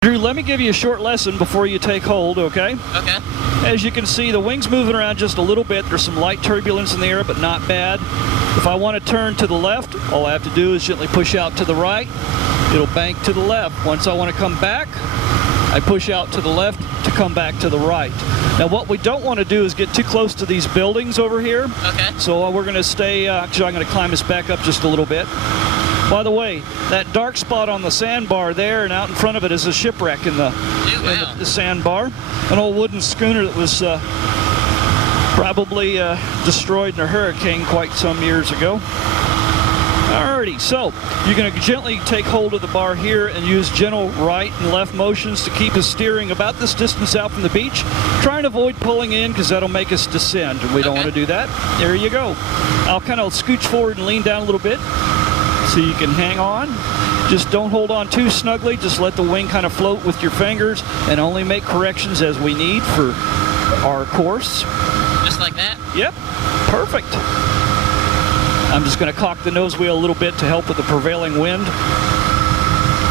Drew, let me give you a short lesson before you take hold, okay? Okay. As you can see, the wing's moving around just a little bit. There's some light turbulence in the air, but not bad. If I want to turn to the left, all I have to do is gently push out to the right. It'll bank to the left. Once I want to come back, I push out to the left to come back to the right. Now, what we don't want to do is get too close to these buildings over here. Okay. So we're going to stay, actually, I'm going to climb this back up just a little bit. By the way, that dark spot on the sandbar there and out in front of it is a shipwreck in the sandbar. An old wooden schooner that was probably destroyed in a hurricane quite some years ago. Alrighty, so you're going to gently take hold of the bar here and use gentle right and left motions to keep us steering about this distance out from the beach. Try and avoid pulling in because that'll make us descend, and we don't want to do that. There you go. I'll kind of scooch forward and lean down a little bit so you can hang on. Just don't hold on too snugly. Just let the wing kind of float with your fingers and only make corrections as we need for our course. Just like that? Yep, perfect. I'm just going to cock the nose wheel a little bit to help with the prevailing wind.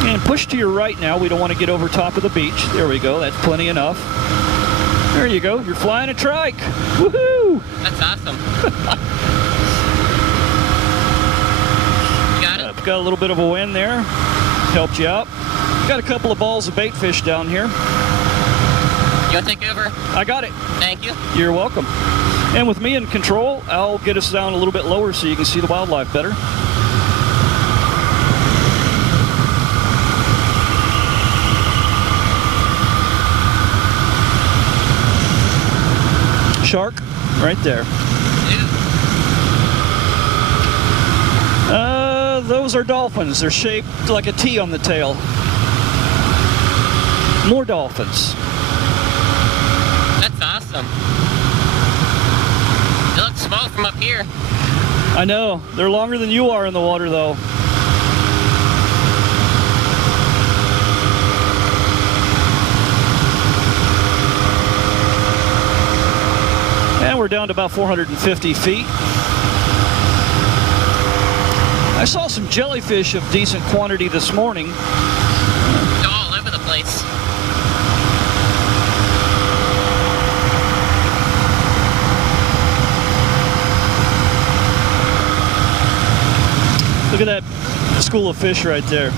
And push to your right now. We don't want to get over top of the beach. There we go. That's plenty enough. There you go. You're flying a trike. Woohoo! That's awesome. You got it? Got a little bit of a wind there. Helped you out. Got a couple of balls of bait fish down here. You want to take over? I got it. Thank you. You're welcome. And with me in control, I'll get us down a little bit lower so you can see the wildlife better. Shark, right there. Those are dolphins. They're shaped like a T on the tail. More dolphins. That's awesome. They look small from up here. I know. They're longer than you are in the water, though. And we're down to about 450 feet. I saw some jellyfish of decent quantity this morning. They're all over the place. Look at that school of fish right there.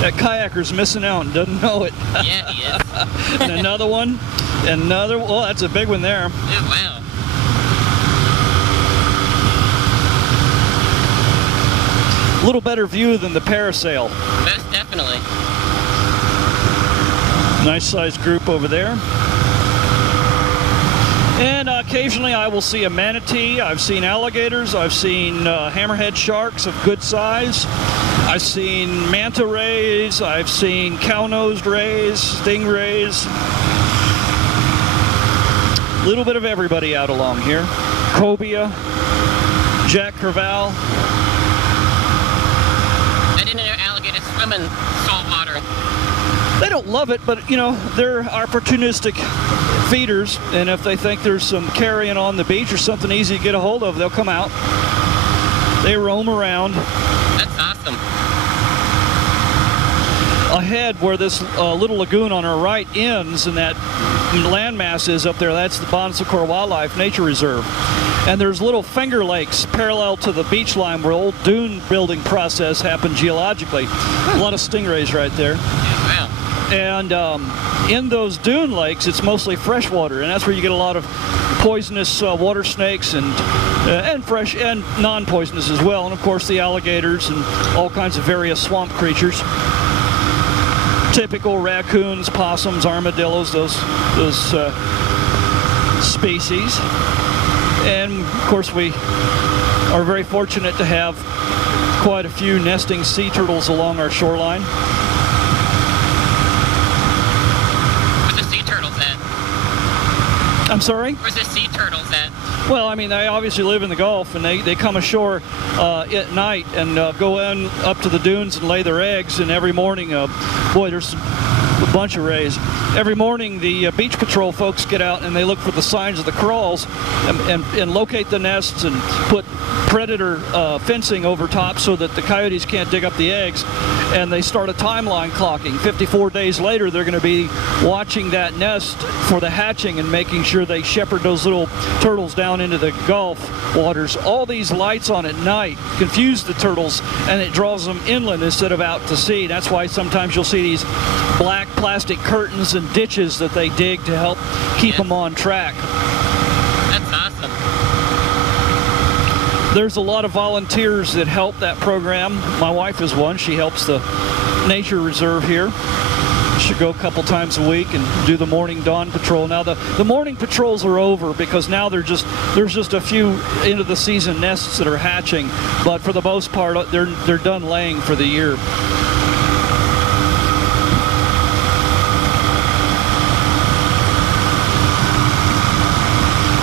That kayaker's missing out and doesn't know it. Yeah, he is. And another one. Another. Well, that's a big one there. Oh, wow. A little better view than the parasail. Most definitely. Nice sized group over there. And occasionally I will see a manatee. I've seen alligators. I've seen hammerhead sharks of good size. I've seen manta rays. I've seen cow-nosed rays, stingrays. A little bit of everybody out along here. Cobia, Jack Crevalle. I didn't know alligators swim in salt water. They don't love it, but, you know, they're opportunistic feeders, and if they think there's some carrion on the beach or something easy to get a hold of, they'll come out. They roam around. That's awesome. Ahead, where this little lagoon on our right ends and that landmass is up there, that's the Bon Secours Wildlife Nature Reserve. And there's little finger lakes parallel to the beach line where old dune building process happened geologically. A lot of stingrays right there. Wow. And in those dune lakes, it's mostly freshwater, and that's where you get a lot of poisonous water snakes and fresh and non-poisonous as well, and of course the alligators and all kinds of various swamp creatures. Typical raccoons, possums, armadillos, those species. And of course we are very fortunate to have quite a few nesting sea turtles along our shoreline. I'm sorry? Where's the sea turtles at? Well, I mean, they obviously live in the Gulf, and they come ashore at night and go in up to the dunes and lay their eggs, and every morning, boy, there's A bunch of rays. Every morning, the beach patrol folks get out and they look for the signs of the crawls and locate the nests and put predator fencing over top so that the coyotes can't dig up the eggs. And they start a timeline clocking. 54 days later, they're going to be watching that nest for the hatching and making sure they shepherd those little turtles down into the Gulf waters. All these lights on at night confuse the turtles, and it draws them inland instead of out to sea. That's why sometimes you'll see these black plastic curtains and ditches that they dig to help keep them on track. That's awesome. There's a lot of volunteers that help that program. My wife is one. She helps the nature reserve here. She go a couple times a week and do the morning dawn patrol. Now the morning patrols are over because now there's just a few end of the season nests that are hatching, but for the most part they're done laying for the year.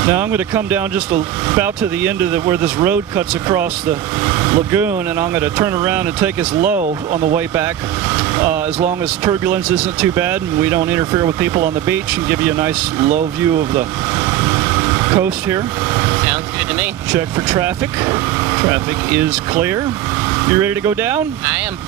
Now I'm going to come down just about to the end of where this road cuts across the lagoon, and I'm going to turn around and take us low on the way back, as long as turbulence isn't too bad and we don't interfere with people on the beach, and give you a nice low view of the coast here. Sounds good to me. Check for traffic. Traffic is clear. You ready to go down? I am.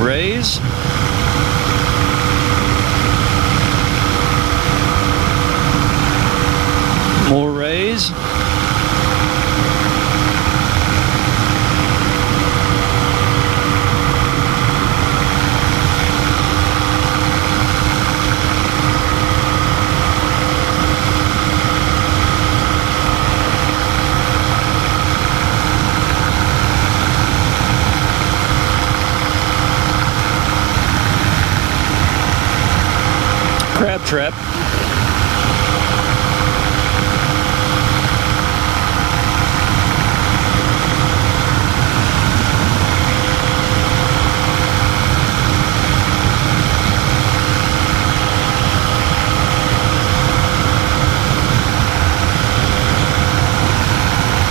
Rays. More rays. Crab trap.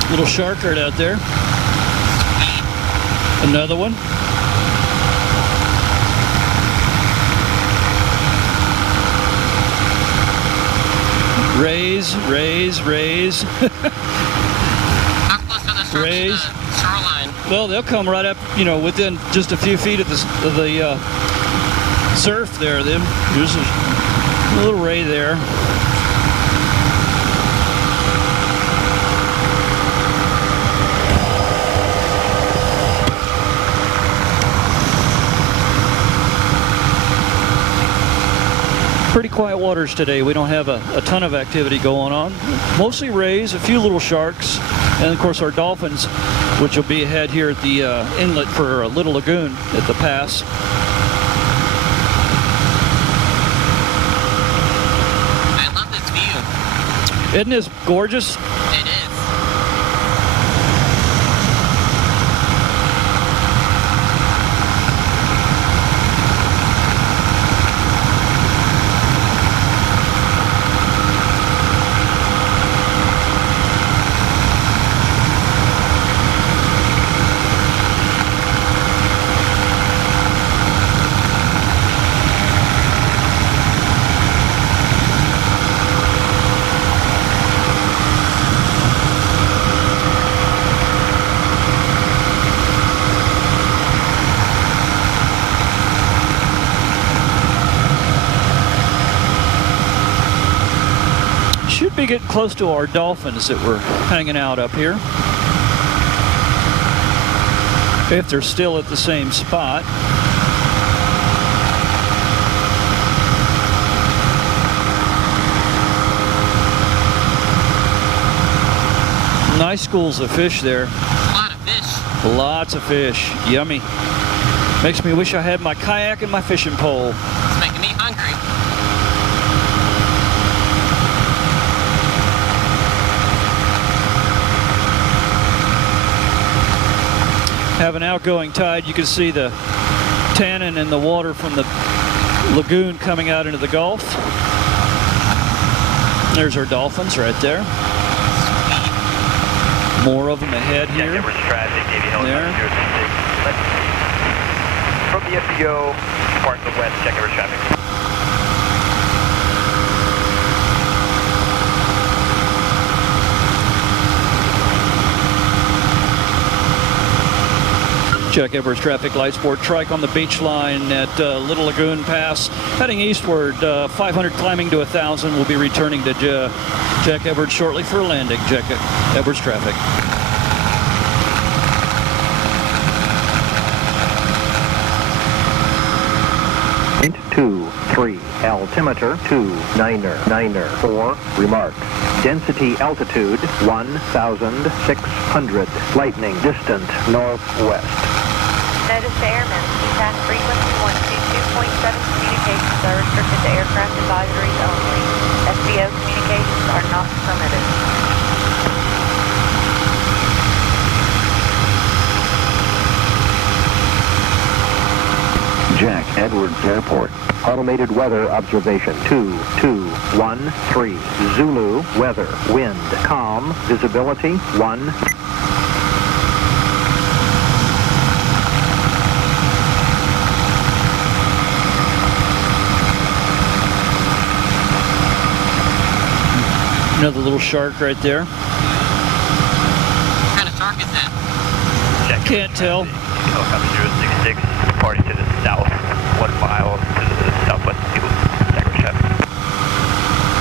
Little shark right out there. Another one. Rays, rays, rays. How close are the sharks Rays. to the shoreline? Well, they'll come right up, within just a few feet of the surf there. There's a little ray there. Pretty quiet waters today. We don't have a ton of activity going on. Mostly rays, a few little sharks, and of course our dolphins, which will be ahead here at the inlet for Little Lagoon at the pass. I love this view. Isn't this gorgeous? It is. Should be getting close to our dolphins that were hanging out up here, if they're still at the same spot. Nice schools of fish there. A lot of fish. Lots of fish. Yummy. Makes me wish I had my kayak and my fishing pole. It's making me hungry. Have an outgoing tide. You can see the tannin in the water from the lagoon coming out into the Gulf. There's our dolphins right there. More of them ahead here. Jack Edwards traffic, Navy helicopter There. 036. From the FBO, depart the west, Jack Edwards traffic. Jack Edwards traffic, light sport Trike on the beach line at Little Lagoon Pass. Heading eastward, 500 climbing to 1,000. We'll be returning to Jack Edwards shortly for a landing. Jack Edwards traffic. 23, altimeter 299er, 4, remark. Density altitude 1,600, lightning distant northwest. Notice to airmen, CTAS frequency 122.7 communications are restricted to aircraft advisories only. FBO communications are not permitted. Jack Edwards Airport. Automated weather observation 2213. Zulu weather. Wind calm. Visibility 1. Another little shark right there. What kind of shark is that? Jack Can't Edwards tell. traffic, Navy helicopter 066, departing to the south, 1 mile to the southwest.